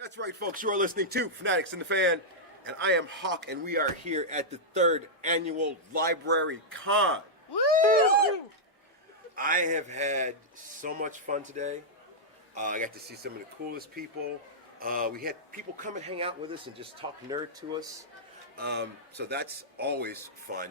That's right, folks. You are listening to Fanatics and the Fan, and I am Hawk, and we are here at the 3rd annual Library Con. Woo! I have had so much fun today. I got to see some of the coolest people. We had people come and hang out with us and just talk nerd to us. So that's always fun.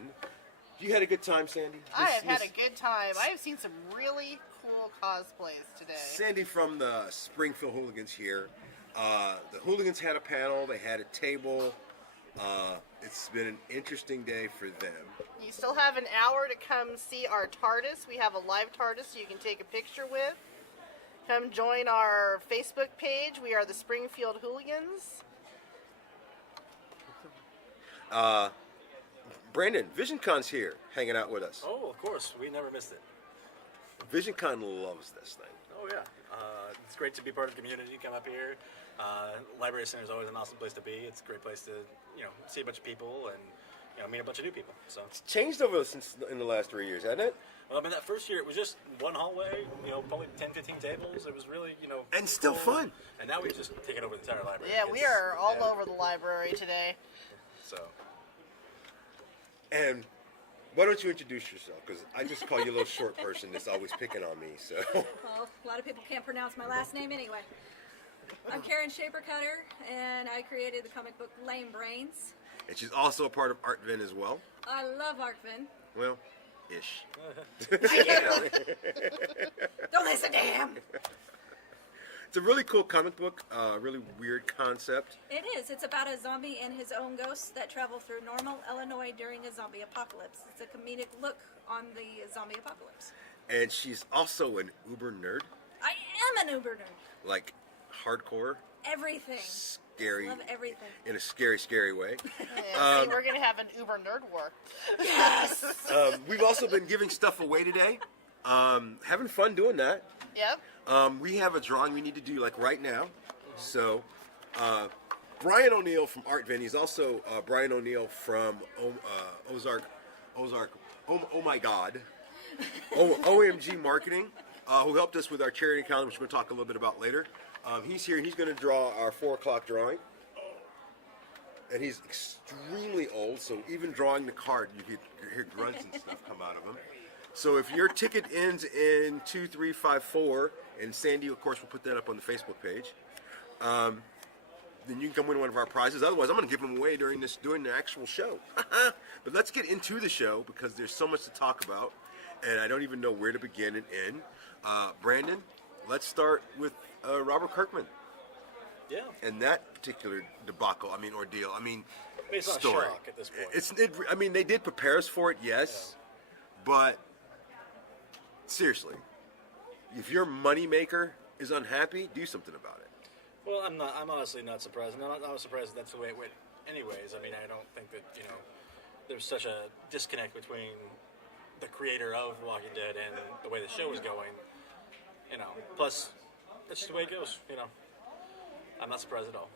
You had a good time, Sandy? I have had a good time. I have seen some really cool cosplays today. Sandy from the Springfield Hooligans here. The Hooligans had a panel. They had a table. It's been an interesting day for them. You still have an hour to come see our TARDIS. We have a live TARDIS you can take a picture with. Come join our Facebook page. We are the Springfield Hooligans. Brandon, VisionCon's here, hanging out with us. Oh, of course. We never missed it. VisionCon loves this thing. Oh, yeah. It's great to be part of the community, come up here. Library Center is always an awesome place to be. It's a great place to, see a bunch of people and, meet a bunch of new people. So It's changed over since in the last 3 years, hasn't it? Well, that first year, it was just one hallway, probably 10, 15 tables. It was really, And still cool. fun. And now we've just taken over the entire library. Yeah, we are all over the library today. So... And why don't you introduce yourself? Because I just call you a little short person that's always picking on me. So Well, a lot of people can't pronounce my last name anyway. I'm Karen Shaper-Cutter, and I created the comic book Lame Brains. And she's also a part of ArtVin as well. I love Arkvin. Well, ish. Don't listen to him! It's a really cool comic book. Really weird concept. It is. It's about a zombie and his own ghosts that travel through Normal, Illinois during a zombie apocalypse. It's a comedic look on the zombie apocalypse. And she's also an uber nerd. I am an uber nerd. Like hardcore. Everything. Scary. Love everything. In a scary, scary way. Yeah, see, we're going to have an Uber Nerd War. Yes! We've also been giving stuff away today. Having fun doing that. Yep. We have a drawing we need to do like right now. So, Brian O'Neill from ArtVin. He's also Brian O'Neill from Ozark. Oh my God. OMG Marketing, who helped us with our charity account, which we're going to talk a little bit about later. He's here and he's going to draw our 4 o'clock drawing. And he's extremely old, so even drawing the card, you could hear grunts and stuff come out of him. So if your ticket ends in 2354, and Sandy, of course, will put that up on the Facebook page, then you can come win one of our prizes. Otherwise, I'm going to give them away during the actual show. But let's get into the show because there's so much to talk about, and I don't even know where to begin and end. Brandon, let's start with Robert Kirkman. Yeah. And that particular debacle, ordeal, It's not story. shock at this point. They did prepare us for it, yes, but seriously, if your moneymaker is unhappy, do something about it. Well, I'm honestly not surprised. I'm not surprised that's the way it went anyways. I don't think that, there's such a disconnect between the creator of Walking Dead and the way the show is going. Plus, that's just the way it goes, I'm not surprised at all.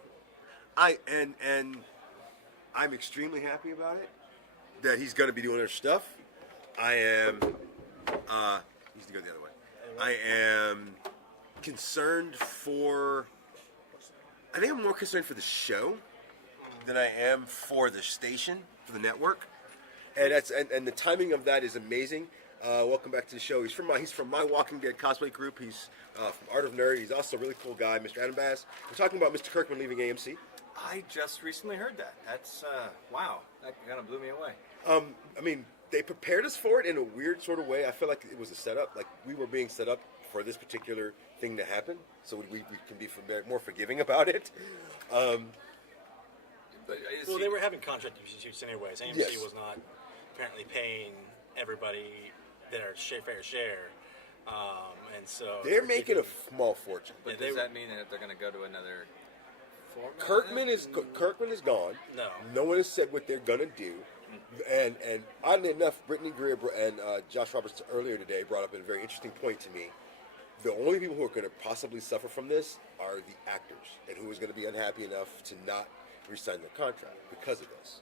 I'm extremely happy about it, that he's going to be doing other stuff. I am, needs to go the other way. I am concerned I think I'm more concerned for the show than I am for the station, for the network. And the timing of that is amazing. Welcome back to the show. He's from my Walking Dead cosplay group. He's from Art of Nerd. He's also a really cool guy, Mr. Adam Bass. We're talking about Mr. Kirkman leaving AMC. I just recently heard that. That's, wow. That kind of blew me away. They prepared us for it in a weird sort of way. I feel like it was a setup. Like we were being set up for this particular thing to happen, so we can be more forgiving about it. But Well, they were having contract issues anyways. AMC Yes. was not apparently paying everybody their fair share. And so... They're making a small fortune. But Yeah, does that mean that they're going to go to another format? Kirkman is gone. No. No one has said what they're gonna do. And oddly enough, Brittany Greer and Josh Roberts earlier today brought up a very interesting point to me. The only people who are going to possibly suffer from this are the actors, and who is going to be unhappy enough to not re-sign their contract because of this.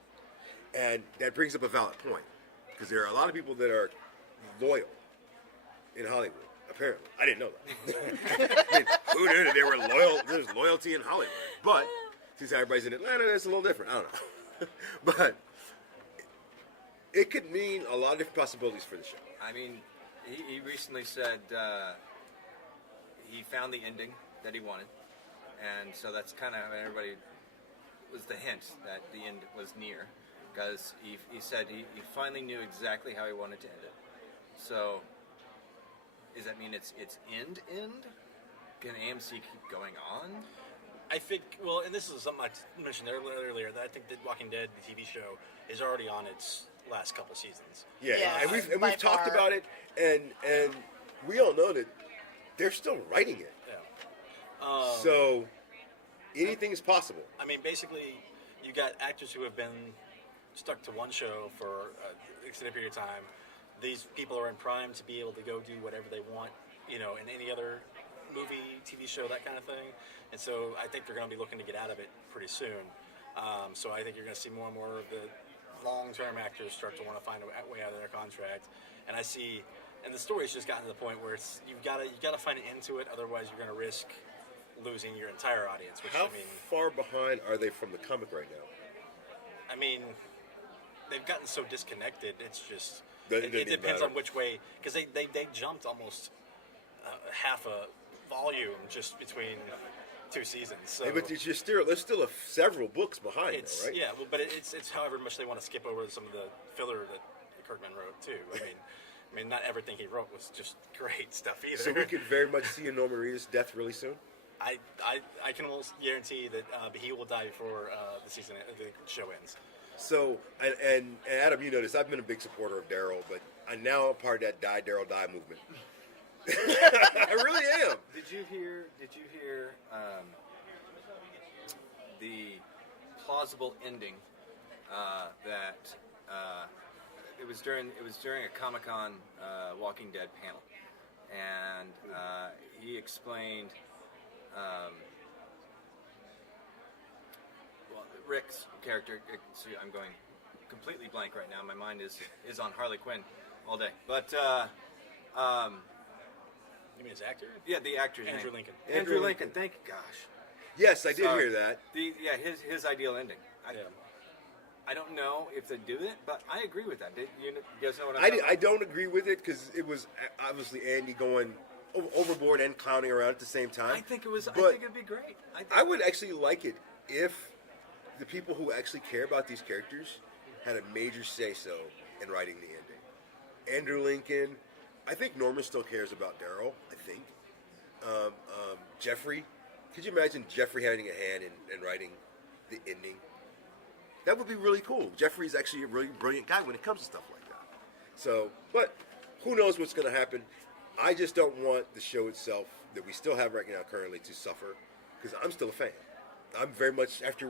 And that brings up a valid point, because there are a lot of people that are loyal in Hollywood, Apparently, I didn't know that. I mean, who knew that they were loyal? There's loyalty in Hollywood, but since everybody's in Atlanta, it's a little different. I don't know, but it could mean a lot of different possibilities for the show. I mean, he recently said he found the ending that he wanted, and so that's kind of how everybody was the hint that the end was near, because he said he finally knew exactly how he wanted to end it. So, does that mean it's end? Can AMC keep going on? I think, well, and this is something I mentioned earlier, that I think that Walking Dead, the TV show, is already on its last couple seasons. Yeah, Yeah, and by we've talked far. about it, and we all know that they're still writing it. Yeah. So anything is possible. I mean, basically, you got actors who have been stuck to one show for an extended period of time. These people are in prime to be able to go do whatever they want, in any other movie, TV show, that kind of thing. And so I think they're going to be looking to get out of it pretty soon. So I think you're going to see more and more of the long-term actors start to want to find a way out of their contract. And I see, and the story's just gotten to the point where it's you've got to find an end to it. Otherwise, you're going to risk losing your entire audience. Which How I mean, far behind are they from the comic right now? I mean, they've gotten so disconnected. It's just Doesn't it depends matter. on which way, because they jumped almost half a volume just between two seasons. So Hey, but there's still several books behind, it's though, right? yeah, well, but it's however much they want to skip over some of the filler that Kirkman wrote too. I mean, not everything he wrote was just great stuff either. So we could very much see a Norman Reedus' death really soon. I can almost guarantee that he will die before the show ends. So, and Adam, you know this. I've been a big supporter of Daryl, but I'm now a part of that Daryl die movement. I really am. Did you hear the plausible ending that it was during a Comic-Con Walking Dead panel, and he explained. Well, Rick's character. See, I'm going completely blank right now. My mind is on Harley Quinn all day. But You mean his actor? yeah, the actor's Andrew name. Lincoln. Andrew Lincoln. Thank you. Gosh. Yes, I did Sorry. hear that. His ideal ending. Yeah. I don't know if they do it, but I agree with that. You guys know what I'm talking I don't agree with it because it was obviously Andy going overboard and clowning around at the same time. I think But it'd be great. I would actually like it if the people who actually care about these characters had a major say-so in writing the ending. Andrew Lincoln, I think Norman still cares about Daryl, I think. Jeffrey, could you imagine Jeffrey having a hand in writing the ending? That would be really cool. Jeffrey's actually a really brilliant guy when it comes to stuff like that. So, but who knows what's going to happen. I just don't want the show itself that we still have right now currently to suffer because I'm still a fan. I'm very much, after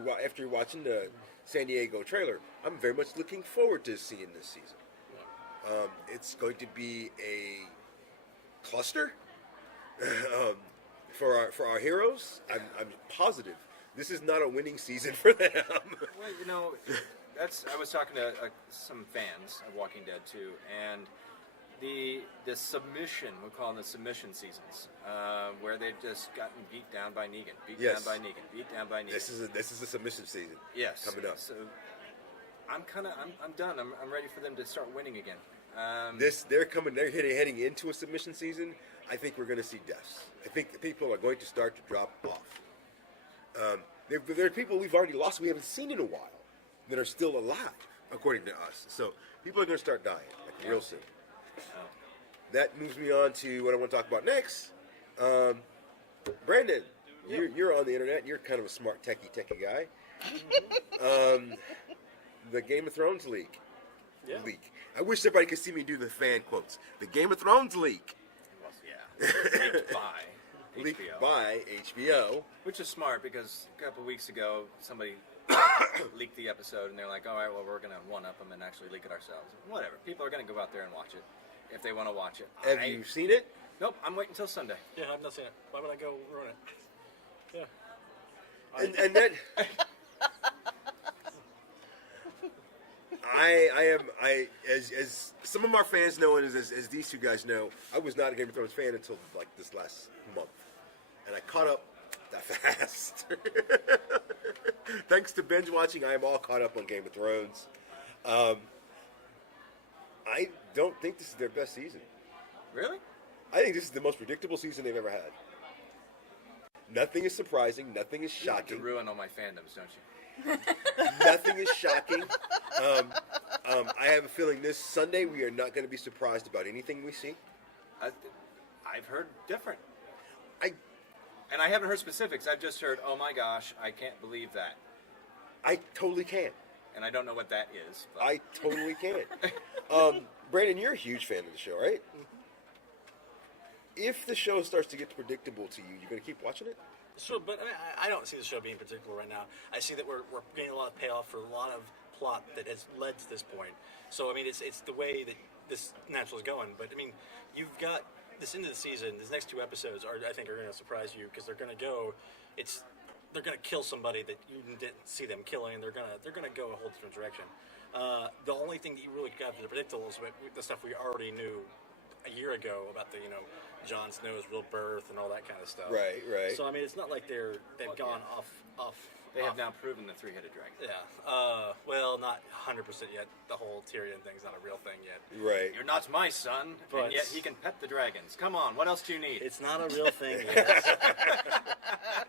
watching the San Diego trailer, I'm very much looking forward to seeing this season. It's going to be a cluster for our heroes. I'm positive. This is not a winning season for them. Well, I was talking to some fans of Walking Dead too, and the submission, we'll call them the submission seasons, where they've just gotten beat down by Negan, beat Yes. down by Negan. This is a submission season. Yes, coming up. So I'm done. I'm ready for them to start winning again. They're heading into a submission season. I think we're going to see deaths. I think people are going to start to drop off. There are people we've already lost we haven't seen in a while that are still alive, according to us. So people are going to start dying real soon. That moves me on to what I want to talk about next. Brandon, you're on the internet. You're kind of a smart techie guy. The Game of Thrones leak. I wish everybody could see me do the fan quotes. The Game of Thrones leak. Yeah, leaked by HBO. Which is smart because a couple weeks ago somebody leaked the episode and they're like, all right, well, we're going to one-up them and actually leak it ourselves. Whatever. People are going to go out there and watch it if they want to watch it. Have you seen it? Nope, I'm waiting until Sunday. Yeah, I've not seen it. Why would I go ruin it? Yeah. And that... As some of our fans know, and as these two guys know, I was not a Game of Thrones fan until like this last month, and I caught up that fast. Thanks to binge watching, I am all caught up on Game of Thrones. I don't think this is their best season. Really? I think this is the most predictable season they've ever had. Nothing is surprising. Nothing is You like shocking. to ruin all my fandoms, don't you? Nothing is shocking. I have a feeling this Sunday we are not going to be surprised about anything we see. I've heard different. I And I haven't heard specifics. I've just heard, oh my gosh, I can't believe that. totally can. And I don't know what that is. But. I totally can. Brandon, you're a huge fan of the show, right? If the show starts to get predictable to you, you're going to keep watching it? Sure, but I mean, I don't see the show being predictable right now. I see that we're getting a lot of payoff for a lot of plot that has led to this point. So I mean, it's the way that this naturally is going. But I mean, you've got this into the season. These next 2 episodes I think are going to surprise you because they're going to go. They're going to kill somebody that you didn't see them killing. They're going to go a whole different direction. The only thing that you really got to the predictable is the stuff we already knew a year ago about the Jon Snow's real birth and all that kind of stuff. Right. So I mean, it's not like they've gone off. They have now proven the 3-headed dragon. Yeah. Well, not 100% yet. The whole Tyrion thing's not a real thing yet. Right. You're not my son, But- and yet he can pet the dragons. Come on, what else do you need? It's not a real thing yet.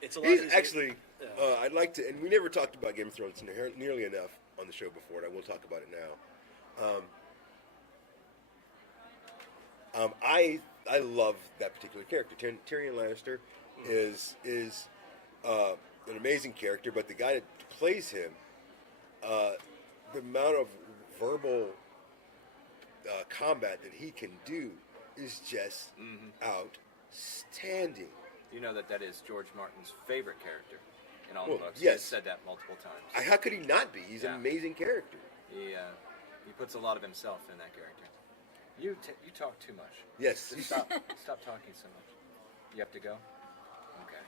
It's a lot easier. Actually, Yeah. I'd like to, and we never talked about Game of Thrones nearly enough on the show before, and I will talk about it now. I love that particular character. Tyrion Lannister is an amazing character, but the guy that plays him, the amount of verbal combat that he can do is just outstanding. You know that is George Martin's favorite character in all Well, the books. yes. He's said that multiple times. How could he not be? He's Yeah. an amazing character. He puts a lot of himself in that character. You talk too much. Yes. Just stop talking so much. You have to go? Okay.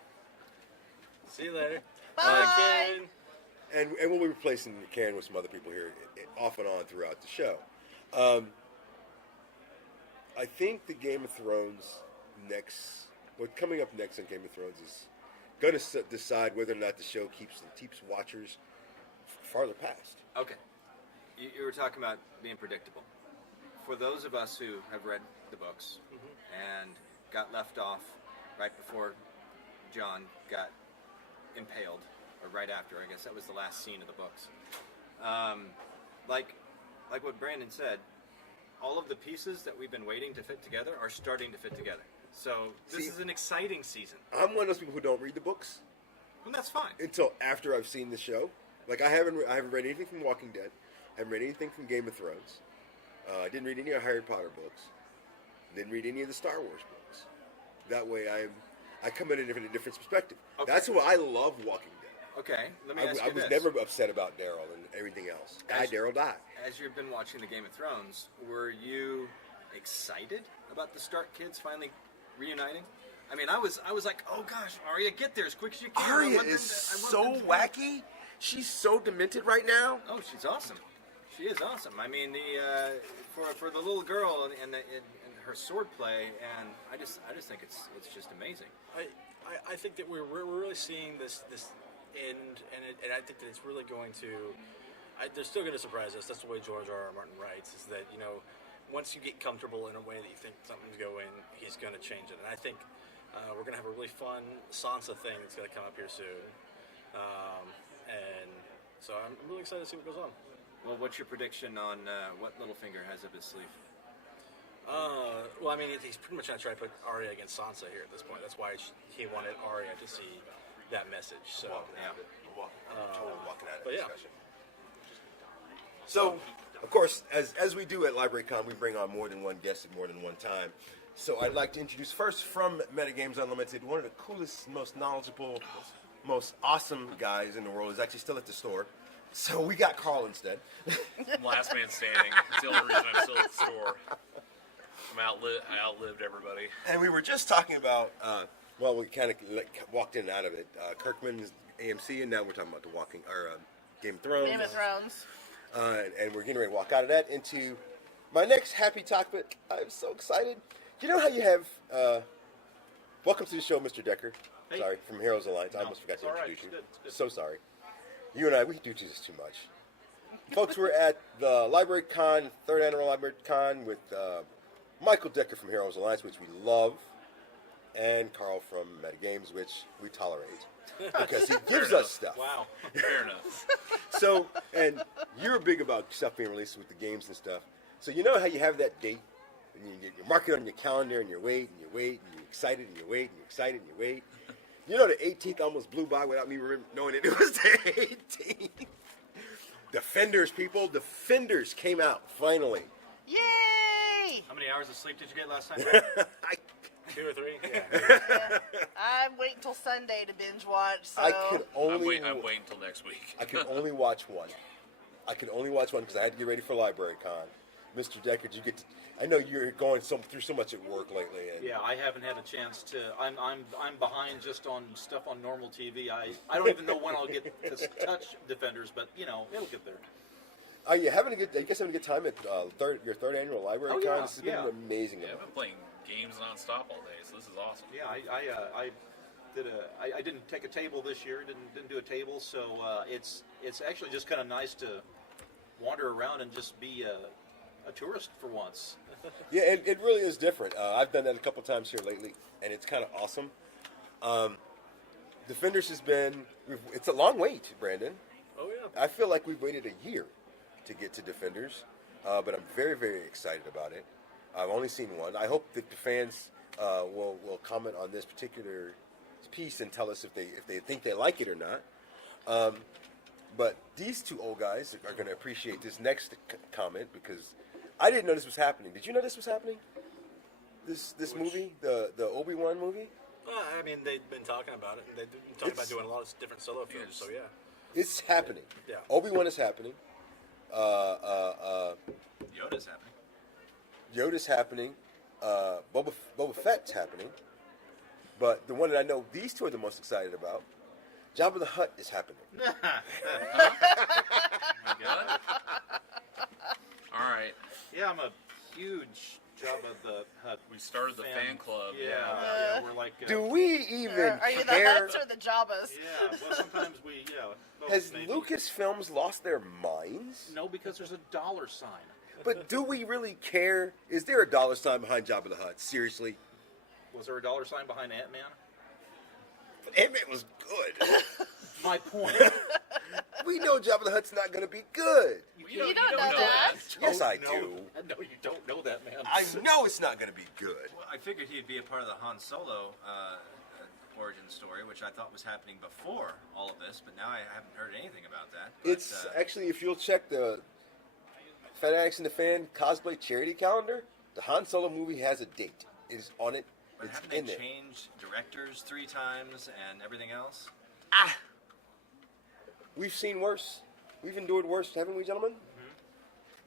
See you later. Bye. Ken. And we'll be replacing Karen with some other people here off and on throughout the show. I think the Game of Thrones what's coming up next on Game of Thrones is going to decide whether or not the show keeps watchers farther past. Okay. You were talking about being predictable. For those of us who have read the books and got left off right before Jon got impaled, or right after, I guess that was the last scene of the books. Like what Brandon said, all of the pieces that we've been waiting to fit together are starting to fit together. So this is an exciting season. I'm one of those people who don't read the books And that's fine. until after I've seen the show. Like I haven't read anything from Walking Dead. I haven't read anything from Game of Thrones. I didn't read any of Harry Potter books. Didn't read any of the Star Wars books. That way I come in a different perspective. Okay. That's why I love Walking Dead. Okay, let me ask you I was this. never upset about Daryl and everything else. Daryl died. As you've been watching the Game of Thrones, were you excited about the Stark kids finally reuniting? I mean, I was like, oh gosh, Arya, get there as quick as you can. I Arya want them is to- I so want them to- wacky. She's so demented right now. Oh, she's awesome. She is awesome. I mean, for the little girl and her sword play, and I just think it's just amazing. I think that we're really seeing this end, and I think that it's really going to. They're still going to surprise us. That's the way George R. R. Martin writes. Is that once you get comfortable in a way that you think something's going, he's going to change it. And I think we're going to have a really fun Sansa thing that's going to come up here soon. And so I'm really excited to see what goes on. Well, what's your prediction on what Littlefinger has up his sleeve? Well, I mean, he's pretty much going to try to put Arya against Sansa here at this point. That's why he wanted Arya to see that message. So, Yeah. Totally walking out of but yeah. discussion. So, of course, as we do at LibraryCon, we bring on more than one guest at more than one time. So I'd like to introduce first from Metagames Unlimited, one of the coolest, most knowledgeable, most awesome guys in the world is actually still at the store. So we got Carl instead. Last man standing. It's the only reason I'm still at the store. I outlived everybody. And we were just talking about, well, we kind of walked in and out of it. Kirkman's AMC, and now we're talking about the Game of Thrones. Game of Thrones. And we're getting ready to walk out of that into my next happy topic. I'm so excited. You know how you have, welcome to the show, Mr. Decker. Hey. Sorry, from Heroes Alliance. I almost forgot to All right, introduce you. it's good. So sorry. You and I, we do this too much. Folks, we're at the Library Con, 3rd Annual Library Con with Michael Decker from Heroes Alliance, which we love, and Carl from Metagames, which we tolerate because he gives us stuff. Wow. Fair enough. So, and you're big about stuff being released with the games and stuff. So you know how you have that date, and you mark it on your calendar, and you wait, and you wait, and you're excited, and you wait, and you're excited, and you wait. You know the 18th almost blew by without me knowing it was the 18th. Defenders, people. Defenders came out, finally. Yay! How many hours of sleep did you get last night? I 2 or 3? Yeah. I'm waiting till Sunday to binge watch. So could only I'm waiting until next week. I could only watch one. I could only watch one because I had to get ready for Library Con. Mr. Decker, did you get to, I know you're going through so much at work lately. And Yeah, I haven't had a chance to. I'm behind just on stuff on normal TV. I don't even know when I'll get to touch Defenders, but you know it'll get there. Are you having a good? You guys having a good time at your third annual Library Oh, Con? yeah, This has yeah. been amazing. Yeah, I've been playing games nonstop all day, so this is awesome. Yeah, I didn't take a table this year. Didn't do a table, so it's actually just kind of nice to wander around and just be a tourist for once. Yeah, it really is different. I've done that a couple times here lately, and it's kind of awesome. Defenders has been. It's a long wait, Brandon. Oh, yeah. I feel like we've waited a year to get to Defenders, but I'm very, very excited about it. I've only seen one. I hope that the fans will comment on this particular piece and tell us if they think they like it or not. But these two old guys are going to appreciate this next comment because I didn't know this was happening. Did you know this was happening? This movie, the Obi-Wan movie? Well, I mean, they've been talking about it. They've been talking about doing a lot of different solo films, so yeah. It's happening. Yeah. Obi-Wan is happening. Yoda's happening. Yoda's happening. Boba Fett's happening. But the one that I know these two are the most excited about, Jabba the Hutt is happening. All right. Yeah, I'm a huge Jabba the Hutt. We started the fan club. Yeah, we're like. Do we even are you the care? Hutts or the Jabbas? Yeah, well, sometimes we. Yeah. both Has maybe. Lucasfilms lost their minds? No, because there's a dollar sign. But do we really care? Is there a dollar sign behind Jabba the Hutt? Seriously? Was there a dollar sign behind Ant-Man? But Ant-Man was good. My point. We know Jabba the Hutt's not going to be good. You don't know that. Yes, I No, do. No, you don't know that, man. I know it's not going to be good. Well, I figured he'd be a part of the Han Solo origin story, which I thought was happening before all of this, but now I haven't heard anything about that. But, It's actually, if you'll check the Fanatics and the Fan cosplay charity calendar, the Han Solo movie has a date. It is on it. but It's haven't in they there. changed directors 3 times and everything else? We've seen worse. We've endured worse, haven't we, gentlemen?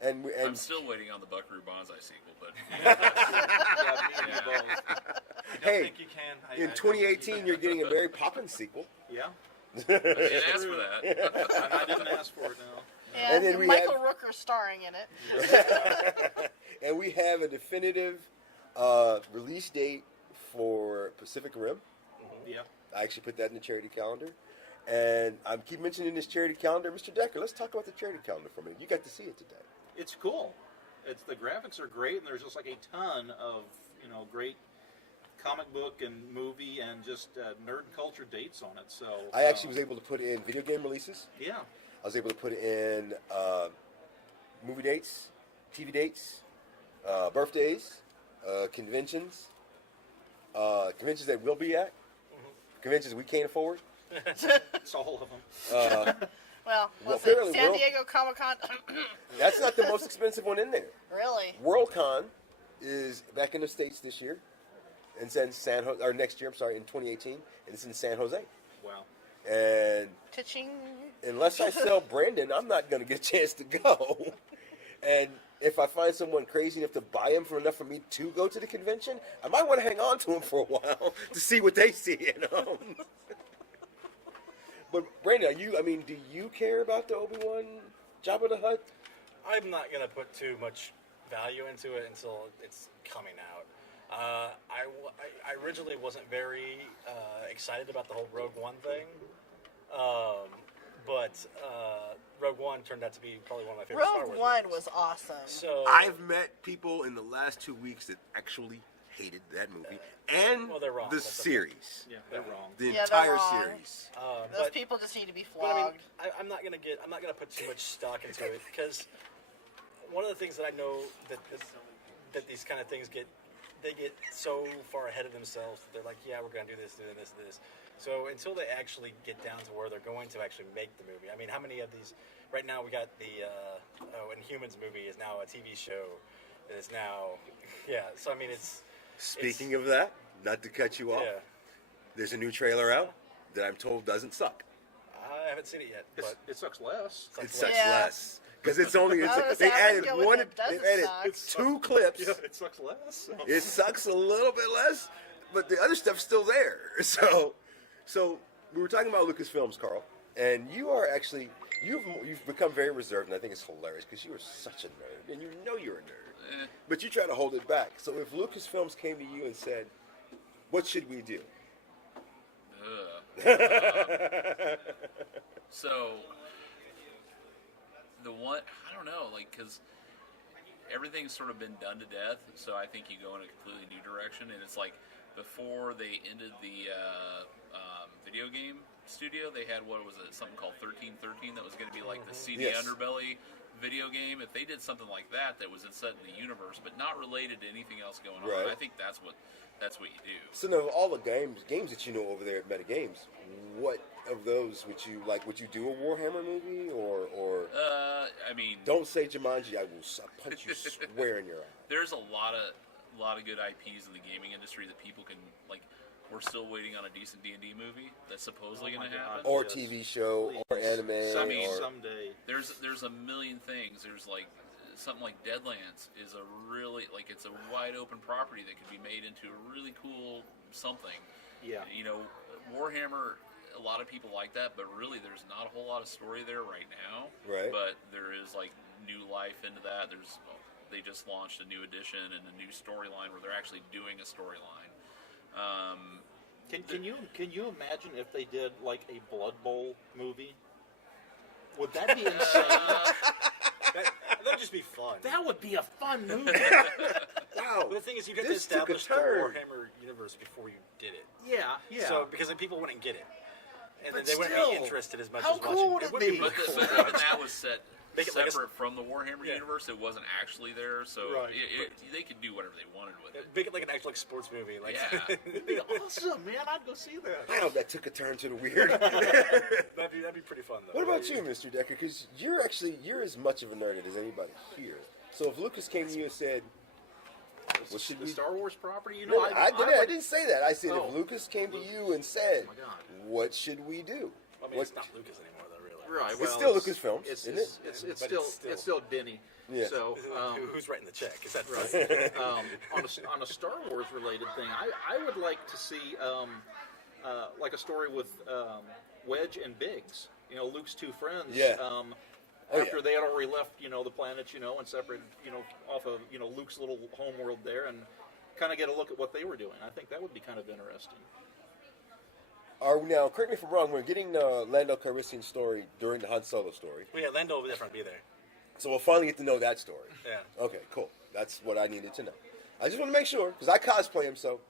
And I'm still waiting on the Buckaroo Banzai sequel, but Yeah, me and you both. I don't Hey, think you can. I in don't 2018, you're getting a Mary Poppins sequel. Yeah, I didn't ask for that. and I didn't ask for it now. And, then we Michael have- Rooker starring in it. And we have a definitive release date for Pacific Rim. Yeah. I actually put that in the charity calendar. And I keep mentioning this charity calendar. Mr. Decker, let's talk about the charity calendar for a minute. You got to see it today. It's cool. It's the graphics are great, and there's just like a ton of great comic book and movie and just nerd culture dates on it. So I actually was able to put in video game releases. Yeah. I was able to put in movie dates, TV dates, birthdays, conventions, conventions that we'll be at, conventions we can't afford. It's all of them. Well, Well, listen, apparently San World- Diego Comic Con. That's not the most expensive one in there. Really? WorldCon is back in the States this year, and it's in San Jose, or next year, I'm sorry, in 2018, and it's in San Jose. Wow. And Touching. unless I sell Brandon, I'm not going to get a chance to go. And if I find someone crazy enough to buy him for enough for me to go to the convention, I might want to hang on to him for a while to see what they see, But Brandon, do you care about the Obi-Wan Jabba the Hutt I'm not gonna put too much value into it until it's coming out. I originally wasn't very excited about the whole Rogue One thing, but Rogue One turned out to be probably one of my favorite Star Rogue Wars One movies. was awesome. So I've met people in the last 2 weeks that actually hated that movie and Well, they're wrong. the That's okay. series, Yeah, they're wrong. the Yeah, they're entire wrong. series. Those but, people just need to be but I mean, flogged. I'm not gonna put too much stock into it because one of the things that I know that these kind of things get so far ahead of themselves that they're like, yeah, we're gonna do this, do this, do this. So until they actually get down to where they're going to actually make the movie, I mean, how many of these? Right now, we got the Inhumans movie is now a TV show. It is now, yeah. So I mean, Speaking of that, not to cut you off, yeah. there's a new trailer out that I'm told doesn't suck. I haven't seen it yet, but It sucks less. It sucks Yeah. less because it's only I was gonna they say, I added would go with one. it doesn't They added suck. 2 clips. Yeah, it sucks less. It sucks a little bit less, but the other stuff's still there. So we were talking about Lucasfilms, Carl, and you are actually you've become very reserved, and I think it's hilarious because you are such a nerd, and you know you're a nerd, but you try to hold it back. So if Lucasfilms came to you and said, "What should we do?" So the one, I don't know, like, because everything's sort of been done to death, so I think you go in a completely new direction. And it's like before they ended the video game studio, they had, what was it, something called 1313 that was going to be like the CD Yes. Underbelly video game. If they did something like that was set in the universe but not related to anything else going on, Right. I think that's what you do. So now, all the games that you know over there at Metagames, what of those would you like? Would you do a Warhammer movie or? I mean, Don't say Jumanji. I will punch you square in your eye. there's a lot of good IPs in the gaming industry that people can like. We're still waiting on a decent D&D movie that's supposedly Oh my going to God. happen. Or Yes. TV show, or anime, Someday, or someday. There's a million things. There's like something like Deadlands is a really like it's a wide open property that could be made into a really cool something. Yeah. You know, Warhammer. A lot of people like that, but really, there's not a whole lot of story there right now. Right. But there is like new life into that. They just launched a new edition and a new storyline where they're actually doing a storyline. Can you imagine if they did like a Blood Bowl movie? Would that be insane? that'd just be fun. That would be a fun movie. wow. But the thing is, you'd have to This took a establish the turn. Warhammer universe before you did it. Yeah, yeah. So because then people wouldn't get it, and But then they wouldn't still, be interested as much how as cool watching. would it be? But, cool. but even that was set Make it like a- separate from the Warhammer Yeah. universe. It wasn't actually there, so Right. they could do whatever they wanted with it. Make it like an actual like, sports movie. Like, Yeah. It'd be awesome, man. I'd go see that. Wow, that took a turn to the weird. that'd be pretty fun though. What about you, Mr. Decker? Because you're as much of a nerd as anybody here. So if Lucas came to you and said, "What should The we?" Star Wars property? You No, know, I didn't say that. I said Oh. if Lucas came to you and said, Oh my God. "What should we do?" I mean, What- it's not Lucas anymore though, really. Right. It's Well, still Lucasfilms, isn't it? It's But still it's still- it's still Denny. Yeah. So Who's writing the check? Is that right. On a Star Wars related thing, I would like to see like a story with Wedge and Biggs. You know, Luke's two friends. Yeah. After yeah. they had already left, the planet, and separated, off of, Luke's little homeworld there, and kind of get a look at what they were doing. I think that would be kind of interesting. Now, correct me if I'm wrong. We're getting the Lando Calrissian story during the Han Solo story, Well, yeah, Lando will definitely be there. so we'll finally get to know that story. Yeah. Okay, cool. That's what I needed to know. I just want to make sure because I cosplay him. So,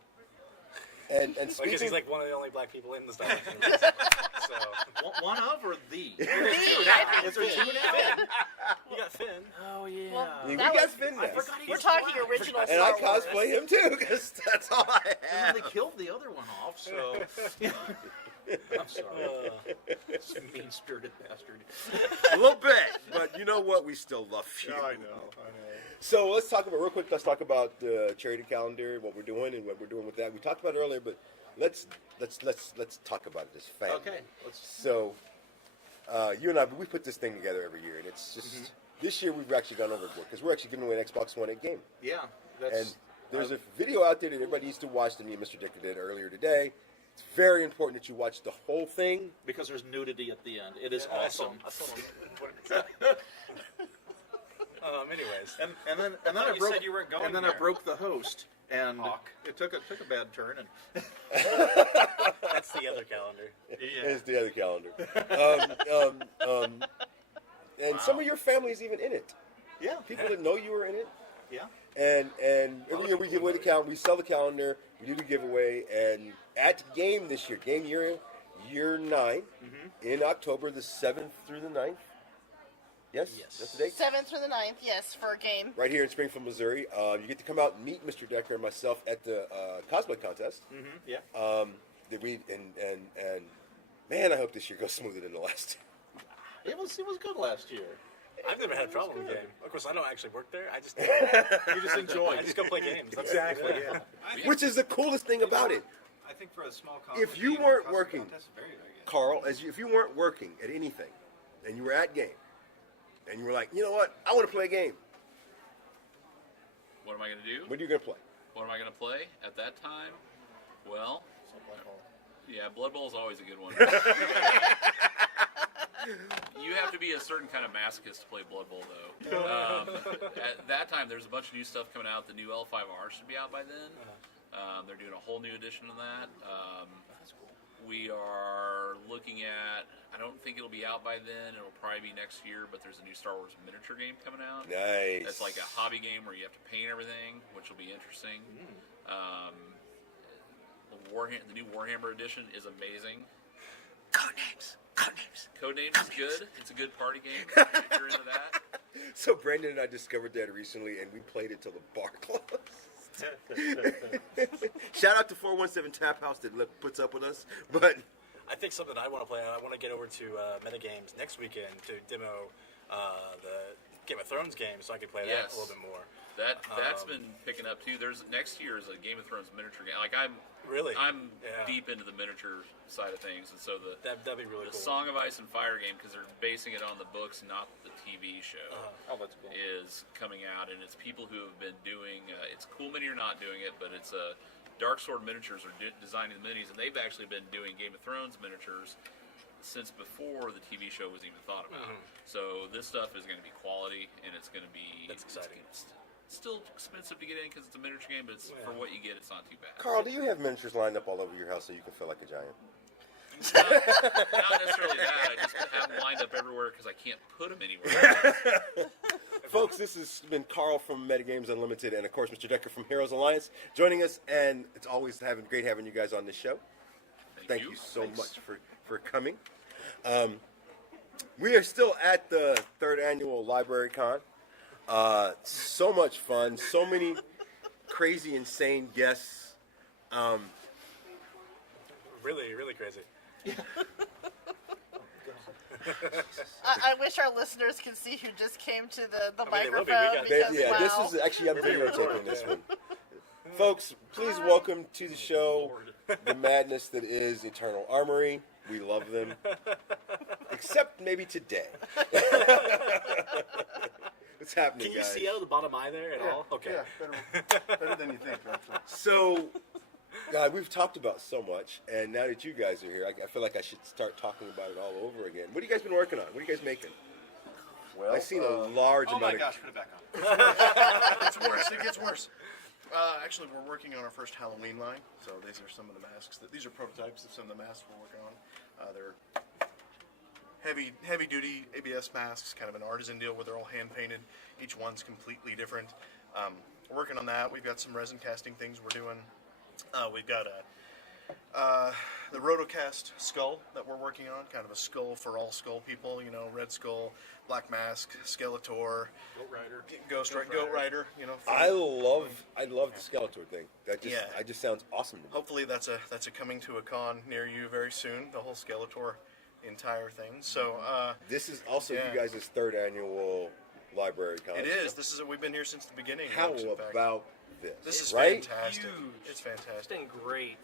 and Because speaking, he's like one of the only black people in the Star Wars universe. So One of or the? I think Is there two now? you got Finn. Oh yeah. Well, we that got was- Finn I next. forgot he We're was talking black. original And I Star Wars. cosplay him too because that's all I And have. then they killed the other one off. So. I'm sorry. Mean-spirited bastard. A little bit, but you know what? We still love you. I know. So let's talk about real quick. Let's talk about the charity calendar, what we're doing, and what we're doing with that. We talked about it earlier, but let's talk about it as family. Okay. So you and I, we put this thing together every year, and it's just this year we've actually gone overboard because we're actually giving away an Xbox One 8 game, Yeah. and That's. there's a video out there that everybody needs to watch that me and Mr. Dicker did earlier today. It's very important that you watch the whole thing. Because there's nudity at the end. It is I saw- awesome. I saw him. Anyways, And then thought I you broke. said you weren't going and then there. I broke the host, and Hawk. it took a bad turn. And that's the other calendar. It's the other calendar. And some of your family's even in it. yeah, People that know you are in it. yeah. And every year we give away the calendar. We sell the calendar. We do the giveaway. And at game this year, game year 9, in October, the 7th through the 9th. Yes? Yes. That's the date? 7th through the 9th, yes, for a game. Right here in Springfield, Missouri. You get to come out and meet Mr. Decker and myself at the cosplay contest. Yeah. That we and man, I hope this year goes smoother than the last. It was good last year. I've never had a problem with the game. Of course, I don't actually work there. I just You just enjoyed. I just go play games. That's Exactly. Yeah. Which is the coolest thing about it. I think for a small If you weren't working, Carl, if you weren't working at anything, and you were at game, and you were like, you know what, I want to play a game. What am I going to do? What are you gonna play? What am I going to play at that time? Well, yeah, Blood Bowl is always a good one. You have to be a certain kind of masochist to play Blood Bowl, though. At that time, there's a bunch of new stuff coming out. The new L5R should be out by then. They're doing a whole new edition of that. We are looking at, I don't think it'll be out by then. It'll probably be next year, but there's a new Star Wars miniature game coming out. Nice. It's like a hobby game where you have to paint everything, which will be interesting. The new Warhammer edition is amazing. Codenames. Codenames is good. It's a good party game if you're into that. So Brandon and I discovered that recently, and we played it till the bar closed. Shout out to 417 Tap House that puts up with us, but I think something I want to play. I want to get over to Metagames next weekend to demo the Game of Thrones game, so I can play that a little bit more. That's been picking up too. There's next year is a Game of Thrones miniature game. Like I'm deep into the miniature side of things, and so That'd be really the cool. Song of Ice and Fire game, because they're basing it on the books, not the TV show, Oh, that's cool. is coming out, and it's people who have been doing. It's Cool Mini are not doing it, but it's Dark Sword Miniatures are designing the minis, and they've actually been doing Game of Thrones miniatures since before the TV show was even thought about. So this stuff is going to be quality, and it's going to be. That's exciting. It's still expensive to get in because it's a miniature game, but for what you get, it's not too bad. Carl, do you have miniatures lined up all over your house so you can feel like a giant? Not necessarily that. I just have them lined up everywhere because I can't put them anywhere. Folks, this has been Carl from Metagames Unlimited, and of course Mr. Decker from Heroes Alliance joining us, and it's always great having you guys on this show. Thank you so much for coming. We are still at the 3rd annual Library Con. So much fun, so many crazy, insane guests. Really, really crazy. I wish our listeners could see who just came to the they will be. microphone. We Because, Yeah, wow. this is actually, I'm videotaping this one. Folks, please welcome to the show the madness that is Eternal Armory. We love them. Except maybe today. What's happening, Can you guys? see out of the bottom eye there at all? Okay. Better than you think, actually. So, we've talked about so much, and now that you guys are here, I feel like I should start talking about it all over again. What have you guys been working on? What are you guys making? Well, I've seen a large oh amount my of... gosh, put it back on. It's worse. It gets worse. Actually, we're working on our first Halloween line. So these are some of the masks. These are prototypes of some of the masks we're working on. They're heavy duty ABS masks, kind of an artisan deal where they're all hand painted. Each one's completely different. We're working on that. We've got some resin casting things we're doing. We've got the Rotocast skull that we're working on, kind of a skull for all skull people. You know, Red Skull, Black Mask, Skeletor, Goat Rider. You know, I love the Skeletor thing. That just sounds awesome to me. hopefully that's a coming to a con near you very soon. The whole Skeletor entire thing. So This is also you guys' 3rd annual library con. it is. This is we've been here since the beginning. How in fact. about this? This is right? fantastic. Huge. It's fantastic. It's been great.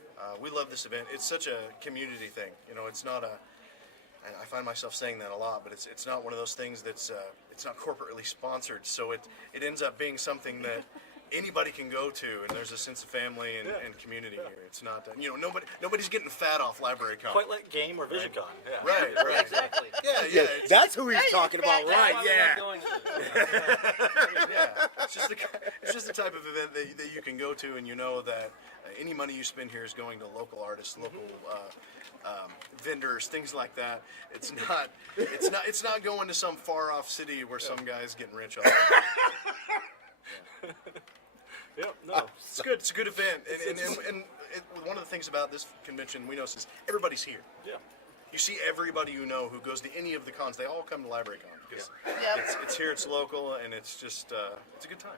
We love this event. It's such a community thing. You know, it's not I find myself saying that a lot, but it's not one of those things that's it's not corporately sponsored. So it ends up being something anybody can go to, and there's a sense of family and community here. It's not, nobody's getting fat off LibraryCon. Quite like Game or VisionCon. Yeah. Right. Exactly. Yeah. It's, That's who he's talking about, right? That's why we Yeah. love going to this. yeah. It's just the type of event that you can go to, and you know that any money you spend here is going to local artists, local vendors, things like that. It's not going to some far off city where some guy's getting rich off it. Yep. No. It's good. It's a good event, and one of the things about this convention we notice is everybody's here. Yeah. You see everybody you know who goes to any of the cons. They all come to LibraryCon because Yep. it's here, it's local, and it's just it's a good time.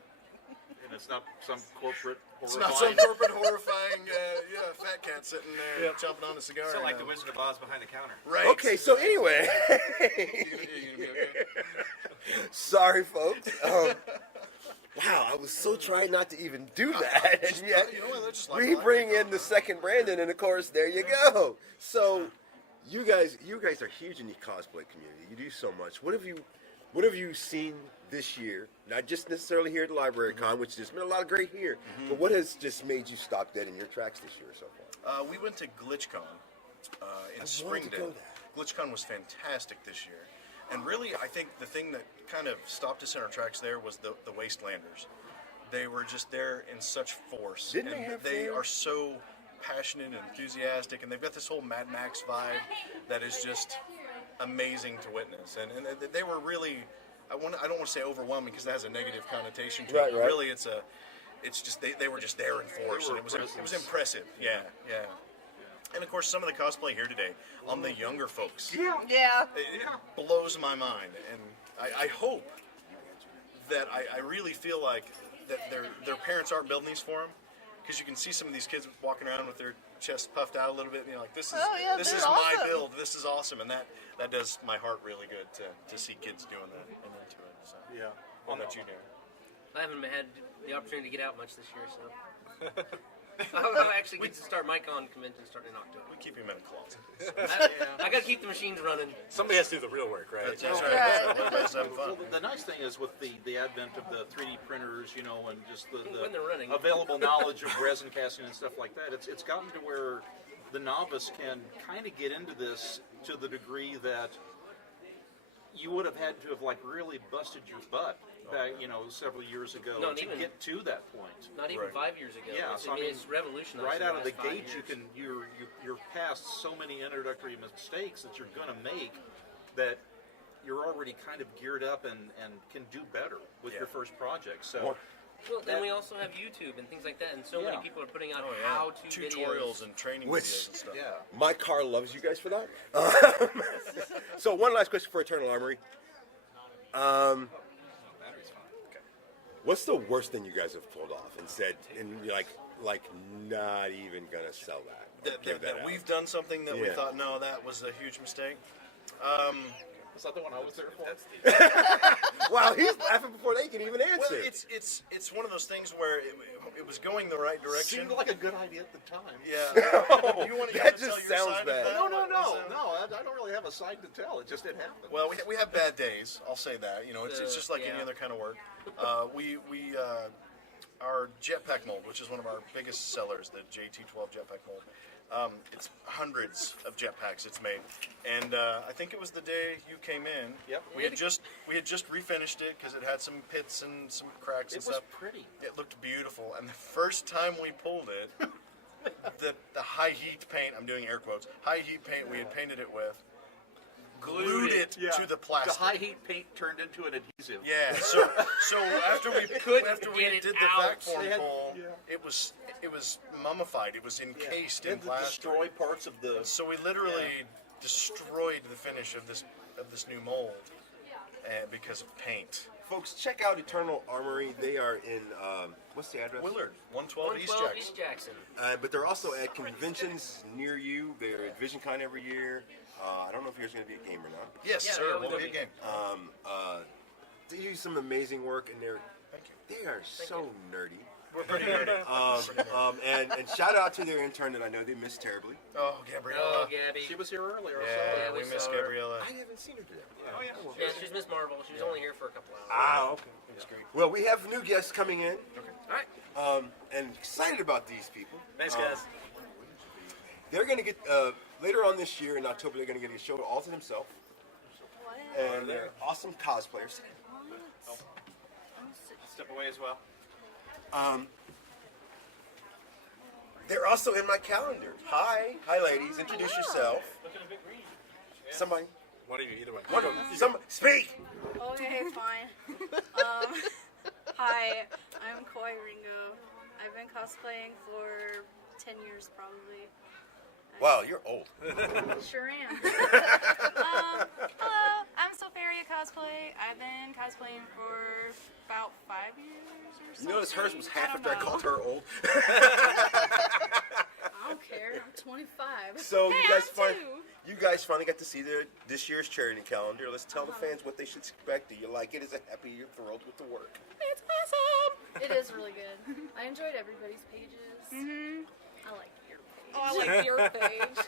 And it's not some corporate. It's not some corporate horrifying fat cat sitting there chomping on a cigar. So like now. the Wizard of Oz behind the counter. Right. Okay, so anyway, You gonna be okay? sorry, folks. Wow, I was so trying not to even do that, and yet You know what? That's just like we bring LibraryCon, in the second Brandon, and of course, there you go. So, you guys are huge in the cosplay community. You do so much. What have you seen this year? Not just necessarily here at the LibraryCon, which there's been a lot of great here, but what has just made you stop dead in your tracks this year so far? We went to GlitchCon in wanted to Springdale. go there. GlitchCon was fantastic this year. And really, I think the thing that kind of stopped us in our tracks there was the Wastelanders. They were just there in such force. Didn't and they have they flair? are so passionate and enthusiastic, and they've got this whole Mad Max vibe that is just amazing to witness. And they were really, I don't want to say overwhelming because that has a negative connotation to Right, it. right. Really, it's just they were just there in force, and it was impressive. Yeah. And of course, some of the cosplay here today on the younger folks. Yeah. It blows my mind, and I hope that I really feel like that their parents aren't building these for them, because you can see some of these kids walking around with their chest puffed out a little bit, and you're like, this is this they're is my awesome. build, this is awesome, and that does my heart really good to see kids doing that and into it. So Yeah. what about you, Darren? I haven't had the opportunity to get out much this year, so. I'll actually get to start my con convention starting in October. We keep him in a closet. I gotta keep the machines running. Somebody has to do the real work, right? That's right. Right. Everybody's having fun. Well, the nice thing is with the advent of the 3D printers, and just When they're running. the available knowledge of resin casting and stuff like that, it's gotten to where the novice can kind of get into this to the degree that you would have had to have really busted your butt back, several years ago Not to even- get to that point. Not even Right. 5 years ago. Yeah, It's, so I I mean, mean, it's revolutionized. Right in out of the last 5 gate, years. you're past so many introductory mistakes that you're going to make that you're already kind of geared up and can do better with your first project. So Well, then we also have YouTube and things like that, and so many Yeah. people are putting out Oh, yeah. how-to Tutorials videos. and training Which- videos and stuff. yeah. My car loves you guys for that. So one last question for Eternal Armory. Battery's fine. What's the worst thing you guys have pulled off and said, and you're like not even gonna sell that? That out? we've done something that we Yeah. thought, no, that was a huge mistake. Was that the one I was there for? That's the Wow, he's laughing before they can even Well, answer. it's one of those things where it was going the right direction. Seemed like a good idea at the time. Yeah. you want to that tell just your sounds side of bad. that? No. Is, I don't really have a side to tell. It just didn't happen. well, we have bad days. I'll say that. It's just like any Yeah. other kind of work. Our jetpack mold, which is one of our biggest sellers, the JT12 jetpack mold. It's hundreds of jetpacks it's made, and I think it was the day you came in. Yep. We had just refinished it because it had some pits and some cracks It and was stuff. pretty. It looked beautiful, and the first time we pulled it, the high heat paint, I'm doing air quotes, high heat paint we had painted it with, glued it to the plastic. The high heat paint turned into an adhesive. Yeah, so after we Couldn't after we get it did the out. vac form They had- pull, yeah. it was mummified. It was encased They in had to plastic. destroy parts of the. So we literally destroyed the finish of this new mold, because of paint. Folks, check out Eternal Armory. They are in what's the address? Willard, 112 East 112 Jackson. East Jackson. But they're also at conventions near you. They're at VisionCon every year. I don't know if there's going to be a game or not. Yes, Yeah, sir. yeah, We'll we'll be a be. game. They do some amazing work, and Thank you. they are so nerdy. We're pretty nerdy. And shout out to their intern that I know they missed terribly. Oh, Gabriella. Oh, Gabby. She was here earlier. Yeah, So we we miss saw her. Gabriella. I haven't seen her today. Oh, yeah. Yeah, she's Miss Marvel. She was only here for a couple hours. Ah, okay. That's great. Well, we have new guests coming in. All right. And excited about these people. Thanks, guys. They're going to get, later on this year in October, they're going to get a show all to themselves. And they're awesome cosplayers. Step away as well. They're also in my calendar. Hi, ladies. Introduce yourself. Somebody. One of you, either way. One of them. Some speak. Okay, fine. Hi, I'm Koi Ringo. I've been cosplaying for 10 years probably. Wow, you're old. Sure am. Hello, I'm Sophia Cosplay. I've been cosplaying for about 5 years or so. You notice hers was half after I called her old. I don't care. I'm 25. So Hey, you guys finally got to see this year's charity calendar. Let's tell the fans what they should expect. Do you like it? Is it happy? You're thrilled with the work? It's awesome. It is really good. I enjoyed everybody's pages. I like your page. Oh, I like your page.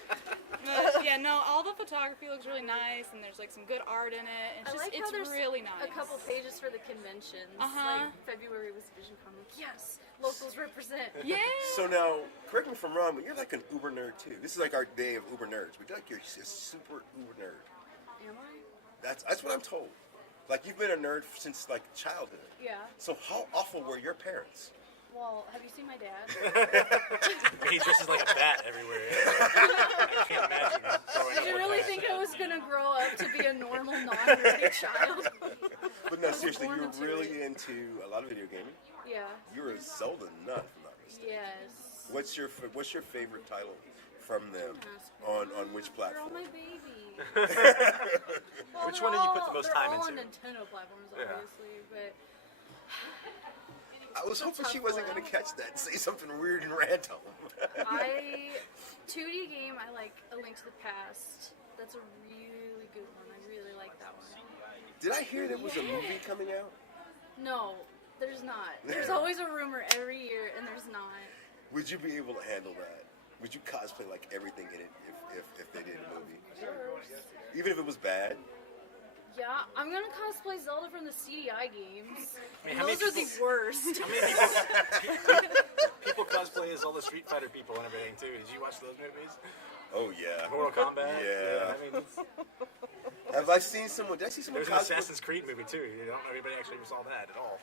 Yeah, no, all the photography looks really nice, and there's like some good art in it. I like how It's there's really nice. a couple pages for the conventions. Like February was Vision Con. Like, yes, locals represent. Yeah. So now, correct me if I'm wrong, but you're like an Uber nerd too. This is like our day of Uber nerds. But you're a super Uber nerd. Am I? That's what I'm told. Like you've been a nerd since like childhood. Yeah. So how awful were your parents? Well, have you seen my dad? He dresses like a bat everywhere. I can't imagine him throwing Did you up really with think that. I was gonna grow up to be a normal, non-nerdy child? But no, seriously, born you're into really into a lot of video gaming. Yeah. You're a Zelda nut, if I'm not mistaken. Yes. What's your favorite title from them on which They're platform? all my baby. Which one did you put the most time They're all on into? Nintendo platforms, Yeah. obviously, but I was hoping she tough wasn't one. going to catch that and say something weird and random. 2D game, I like A Link to the Past. That's a really good one. I really like that one. Did I hear there was a movie coming out? No, there's not. There's always a rumor every year, and there's not. Would you be able to handle that? Would you cosplay like everything in it if they did a movie? Even if it was bad? Yeah, I'm gonna cosplay Zelda from the CDI games. I mean, how many Those are the people- worst. How many people cosplay as all the Street Fighter people and everything too? Did you watch those movies? Oh yeah. Mortal Kombat. Yeah. I mean, Have I seen someone? Did I see someone there's an cosplay? Assassin's Creed movie too. You don't. Everybody actually saw that at all.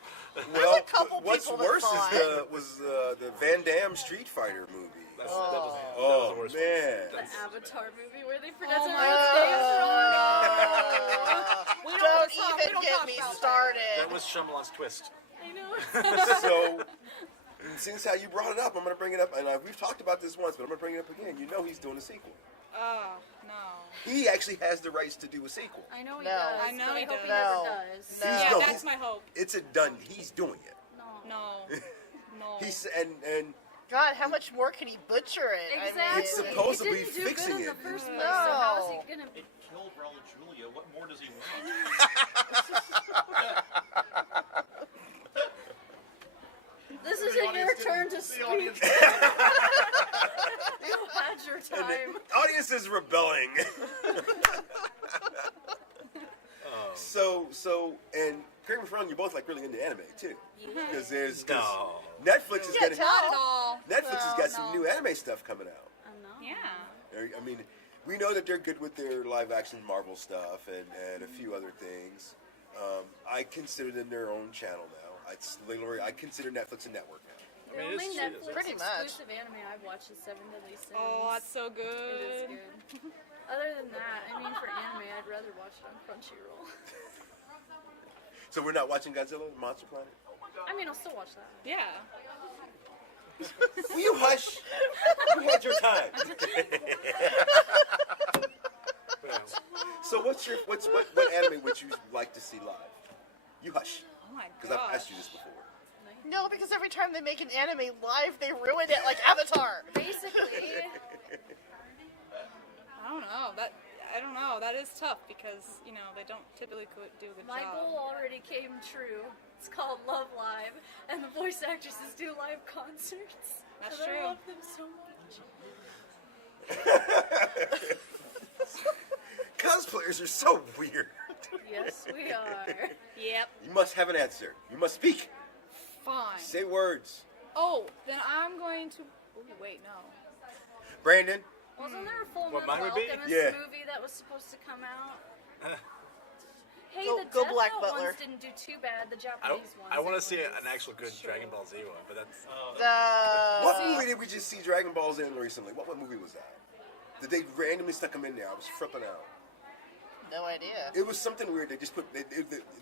Well, a couple what's people that worse saw was the Van Damme Street Fighter movie. That was Oh the worst man. The Avatar movie where they pronounce Oh everyone's names wrong. We don't Don't talk- we even don't get talk me about that. started. That was Shyamalan's twist. I know. So, since how you brought it up, I'm going to bring it up, and we've talked about this once, but I'm going to bring it up again. You know he's doing a sequel. Oh, no. He actually has the rights to do a sequel. I know he No. does. I know but he I hope does. he never No. does. No. Yeah, No, that's he's- my hope. It's a done. He's doing it. No. No. He's and God, how much more can he butcher it? I mean, Exactly. It's supposed to it be didn't do fixing good in it. the first place, No. so how is he gonna? It killed Raul Julia. What more does he want? This isn't your turn to speak. You had your and time. the audience is rebelling. So, and correct me if I'm wrong, you're both like really into anime too, because No. Netflix is getting Not at all. Netflix has got some no. new anime stuff coming out. I know. Yeah. I mean, we know that they're good with their live action Marvel stuff and a few other things. I consider them their own channel now. I consider Netflix a network now. The I mean, only it's- Netflix Pretty much. exclusive anime I've watched is Seven Deadly Sins. Oh, that's so It is good. good. Other than that, I mean, for anime, I'd rather watch it on Crunchyroll. So we're not watching Godzilla, Monster Planet? I mean, I'll still watch that. Yeah. Will you hush? You had your time. So what anime would you like to see live? You hush, Oh my because I've gosh. asked you this before. No, because every time they make an anime live, they ruin it like Avatar. Basically, I don't know. That I don't know. That is tough because, you know, they don't typically do a good My job. goal already came true. It's called Love Live, and the voice actresses do live concerts. That's and true. I love them so much. Cosplayers are so weird. Yes, we are. Yep. You must have an answer. You must speak. Fine. Say words. Oh, then I'm going to... Oh, wait, no. Brandon. Wasn't there a Full What Metal mine would be? Alchemist Yeah. movie that was supposed to come out? Hey, Go- the go Death Black Note Butler. ones didn't do too bad. The Japanese ones. I want to did. see an actual good Dragon Ball Z one, but that's What The movie did we just see Dragon Balls in recently? What movie was that? Did they randomly stuck them in there? I was flipping out. no idea. It was something weird. They just put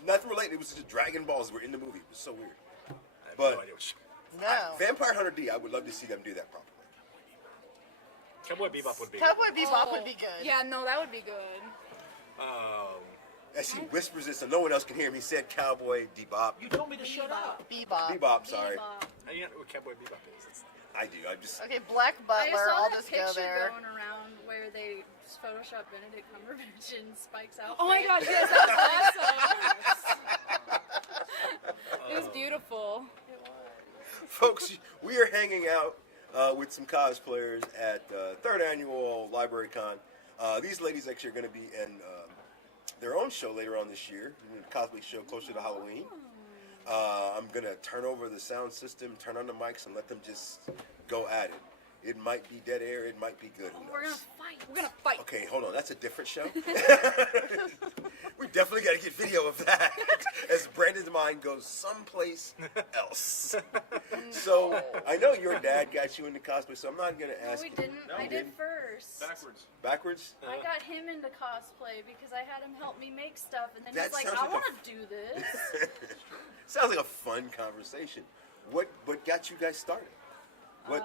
nothing related. It was just Dragon Balls were in the movie. It was so weird. I have But- no idea. No. Vampire Hunter D. I would love to see them do that properly. Cowboy Bebop would be. Cowboy Bebop Oh, would be good. Yeah, no, that would be good. As he whispers this so no one else can hear him, he said Cowboy Bebop. You told me to shut up. Bebop. Bebop, sorry. Bebop. You know what Cowboy Bebop is? It's, I do. I just. Okay, Black I Butler. saw I'll that just picture go there. going around where they just Photoshop Benedict Cumberbatch in Spike's outfit. Oh my gosh, yes, that was awesome. It was beautiful. It was. Folks, we are hanging out with some cosplayers at third annual Library Con. These ladies actually are going to be in their own show later on this year, a cosplay show closer to Halloween. I'm going to turn over the sound system, turn on the mics, and let them just go at it. It might be dead air, it might be good. Who knows? We're gonna fight. We're gonna fight. Okay, hold on. That's a different show. We definitely got to get video of that as Brandon's mind goes someplace else. So I know your dad got you into cosplay, so I'm not going to No, ask we you. didn't. No, I you did didn't? first. Backwards. Backwards? I got him into cosplay because I had him help me make stuff, and then That he's like, sounds "I like a want to do this." Sounds like a fun conversation. What got you guys started? What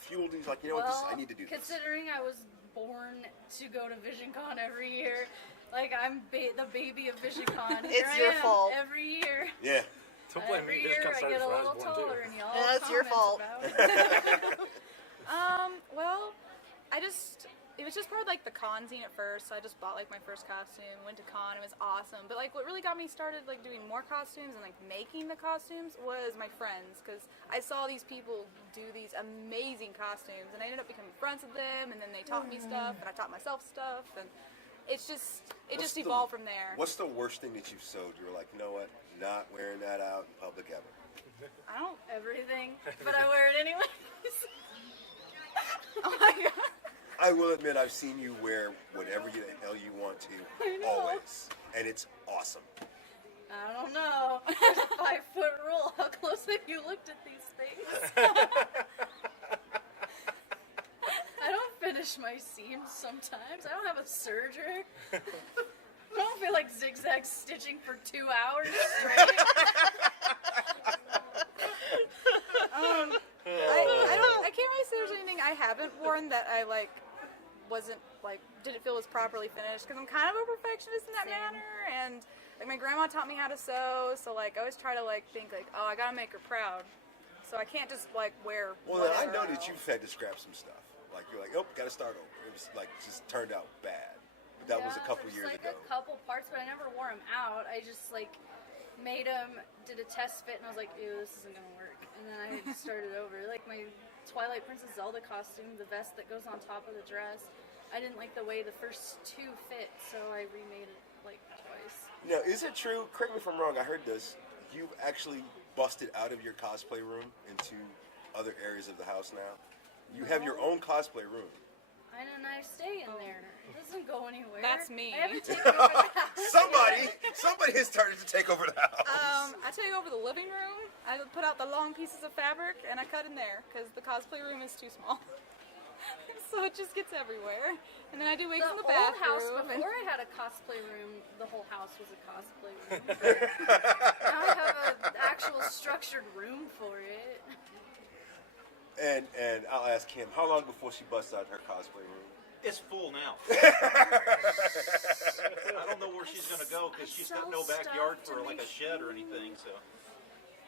fueled you? Like, you know what? I need to do this. Considering I was born to go to VisionCon every year, like I'm the baby of VisionCon. Here It's I your am fault. Every year. Yeah. don't blame Every me. This year got I started get a when I little was born, too. taller, and y'all. Yeah, that's your fault. Well, it was just part of like the con scene at first, so I just bought like my first costume, went to con, it was awesome. But like what really got me started like doing more costumes and like making the costumes was my friends, because I saw these people do these amazing costumes, and I ended up becoming friends with them, and then they taught me stuff, and I taught myself stuff, and it just evolved from there. What's the worst thing that you sewed? You were like, you know what? Not wearing that out in public ever. I don't. Everything, but I wear it anyways. Oh my god. I will admit I've seen you wear whatever the hell you want to, I know. always, and it's awesome. I don't know. There's a 5-foot rule. How close have you looked at these things? I don't finish my seams sometimes. I don't have a serger. I don't feel like zigzag stitching for 2 hours straight. I can't really say there's anything I haven't worn that I like didn't feel was properly finished, because I'm kind of a perfectionist in that Same. manner, and like my grandma taught me how to sew, so like I always try to like think like, oh, I gotta make her proud, so I can't just like wear Well, I whatever. know that you've had to scrap some stuff. Like, you're like, oh, gotta start over. It was like, just turned out bad. But that was a couple there's years like ago. a couple parts, but I never wore them out. I just like made them, did a test fit, and I was like, ew, this isn't gonna work. And then I started over. Like my Twilight Princess Zelda costume, the vest that goes on top of the dress, I didn't like the way the first two fit, so I remade it like twice. Now, is it true? Correct me if I'm wrong. I heard this. You've actually busted out of your cosplay room into other areas of the house now. You have your own cosplay room. And I stay in there. It doesn't go anywhere. That's me. I haven't taken over the house. Somebody has started to take over the house. I take over the living room. I put out the long pieces of fabric and I cut in there because the cosplay room is too small. So it just gets everywhere. And then I do wigs in the old house, bathroom. before I had a cosplay room, the whole house was a cosplay room. Now I have an actual structured room for it. And I'll ask Kim, how long before she busts out her cosplay room? It's full now. I don't know where she's going to go because she's got no backyard for like a shed or anything. So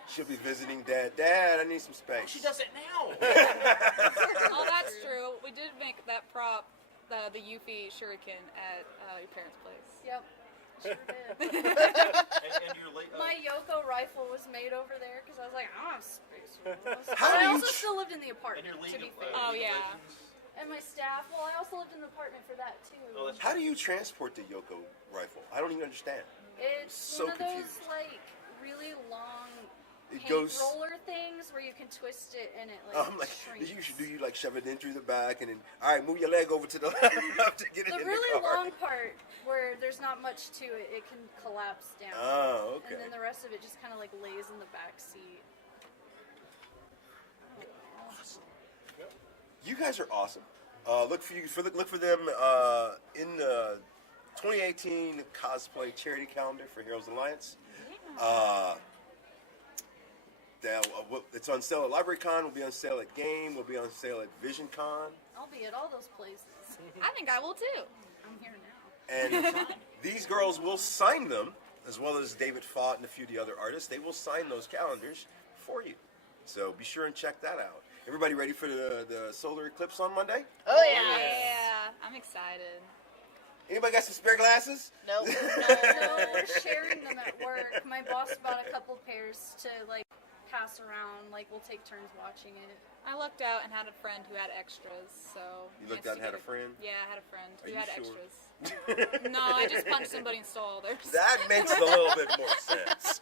She'll be visiting Dad. Dad, I need some space. she does it now. Oh, that's true. We did make that prop the Yuffie shuriken at your parents' place. Yep. Sure did. And your late, My Yoko rifle was made over there because I was like, I don't have space for this. How But do I you also tr- still lived in the and apartment, your to League be of, fair. Oh, League of yeah. Legends. And my staff. Well, I also lived in an apartment for that too. Oh, that's How do you transport the Yoko rifle? I don't even understand. It's so one of those confused. like really long It paint goes- roller things where you can twist it and it like I'm like, shrinks. do you like shove it in through the back and then, all right, move your leg over to the left to get it The in really the car. long part where there's not much to it, it can collapse down. Oh, okay. And then the rest of it just kind of like lays in the back seat. You guys are awesome. Look for them in the 2018 cosplay charity calendar for Heroes Alliance. It's on sale at LibraryCon. Will be on sale at Game. Will be on sale at VisionCon. I'll be at all those places. I think I will too. I'm here now. And these girls will sign them, as well as David Fott and a few of the other artists. They will sign those calendars for you. So be sure and check that out. Everybody ready for the solar eclipse on Monday? Oh yeah. Yeah, I'm excited. Anybody got some spare glasses? Nope. No, we're sharing them at work. My boss bought a couple pairs to like pass around. Like we'll take turns watching it. I lucked out and had a friend who had extras, so. You looked out and had a friend? Yeah, I had a friend Are who you had sure? extras. No, I just punched somebody and stole all theirs. That makes a little bit more sense.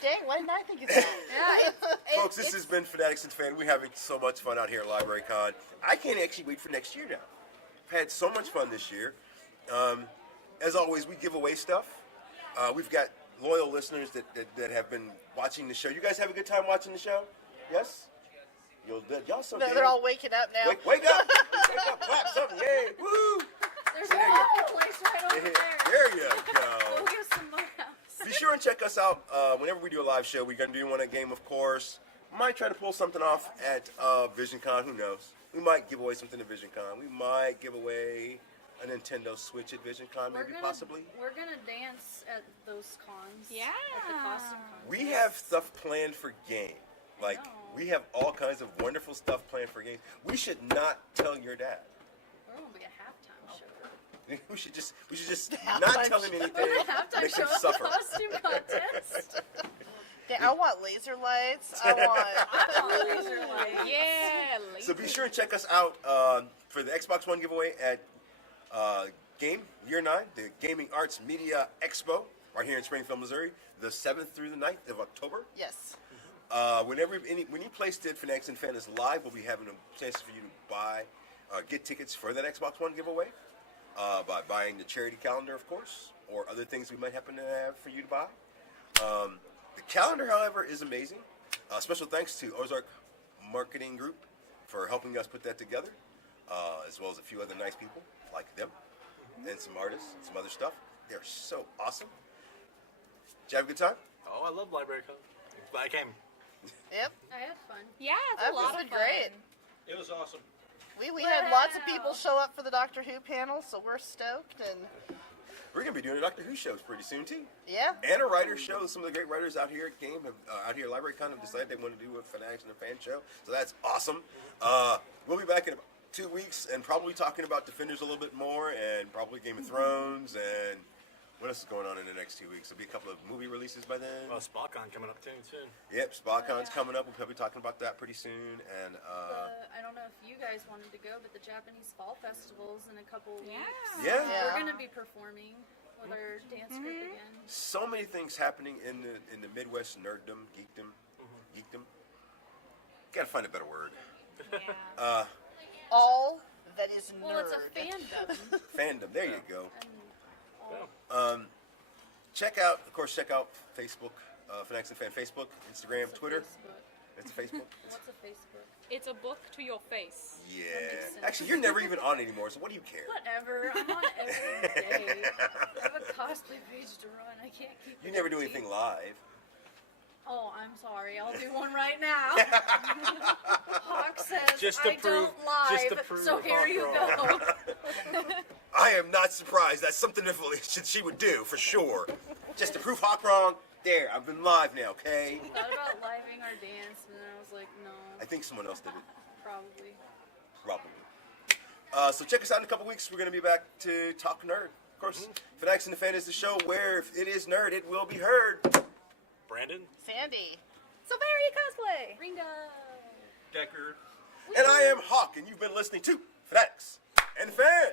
Dang, why didn't I think of that? Yeah, Folks, this has been Fanatics and Fan. We're having so much fun out here at LibraryCon. I can't actually wait for next year now. I've had so much fun this year. As always, we give away stuff. We've got loyal listeners that have been watching the show. You guys have a good time watching the show? Yes? Y'all so No, good. they're all waking up now. Wake up! Wake up! Clap something! Yay! Woo! there's So a there you go. coffee place right over there. There you Go go. get some mouse. Be sure and check us out whenever we do a live show. We're going to do one at Game, of course. Might try to pull something off at VisionCon. Who knows? We might give away something at VisionCon. We might give away a Nintendo Switch at VisionCon, maybe possibly. We're gonna dance at those cons. Yeah. At the costume cons. We have stuff planned for Game. Like, know. we have all kinds of wonderful stuff planned for Game. We should not tell your dad. We're gonna be a halftime show. We should just not tell him anything. We're gonna halftime Make show him at the suffer. costume contest. Dang, I want laser lights. I want. Laser lights. Yeah, So be sure and check us out for the Xbox One giveaway at Game Year 9, the Gaming Arts Media Expo, right here in Springfield, Missouri, the 7th through the 9th of October. Yes. When you play Stid Fanatics and Fan is live, we'll be having a chance for you to get tickets for that Xbox One giveaway by buying the charity calendar, of course, or other things we might happen to have for you to buy. The calendar, however, is amazing. Special thanks to Ozark Marketing Group for helping us put that together, as well as a few other nice people like them, and some artists, and some other stuff. They're so awesome. Did you have a good time? Oh, I love LibraryCon. I came. Yep. I had fun. Yeah, it's That a lot was of fun. great. It was awesome. We had lots of Wow. people show up for the Doctor Who panel, so we're stoked. And We're going to be doing a Doctor Who shows pretty soon, too. yeah. And a writer show. Some of the great writers out here at Game, out here at LibraryCon, have decided they want to do a Fanatics and a fan show. So that's awesome. We'll be back in about 2 weeks and probably talking about Defenders a little bit more, and probably Game of Thrones, and what else is going on in the next 2 weeks? There'll be a couple of movie releases by then. Well, SpotCon coming up too soon. Yep, SpotCon's coming up. We'll probably be talking about that pretty soon. And I don't know if you guys wanted to go, but the Japanese Fall Festival's in a couple weeks. Yeah. We're gonna be performing with our dance group again. so many things happening in the Midwest nerddom, geekdom. Gotta find a better word. Yeah. All that is nerd. Well, it's a fandom. Fandom. There you go. And all, Check out Facebook, Fanatics and Fan Facebook, Instagram, what's a Twitter. Facebook? It's a Facebook. What's a Facebook? It's a book to your face. Yeah. makes sense. Actually, you're never even on anymore, so what do you care? Whatever. I'm on every day. I have a cosplay page to run. I can't keep. You it never do empty. anything live. Oh, I'm sorry. I'll do one right now. Hawk says Just to I prove- don't live, just to prove so here Hawk you wrong. go. I am not surprised. That's something that she would do for sure. Just to prove Hawk wrong. There, I've been live now. Okay. Thought about living our dance, and I was like, no, I think someone else did it. probably. Probably. So check us out in a couple weeks. We're going to be back to talk nerd. Of course, Fanatics and the Fan is the show where if it is nerd, it will be heard. Brandon? Sandy. Silveria cosplay. Ringo. Decker. And I am Hawk, and you've been listening to Fanatics and the Fan.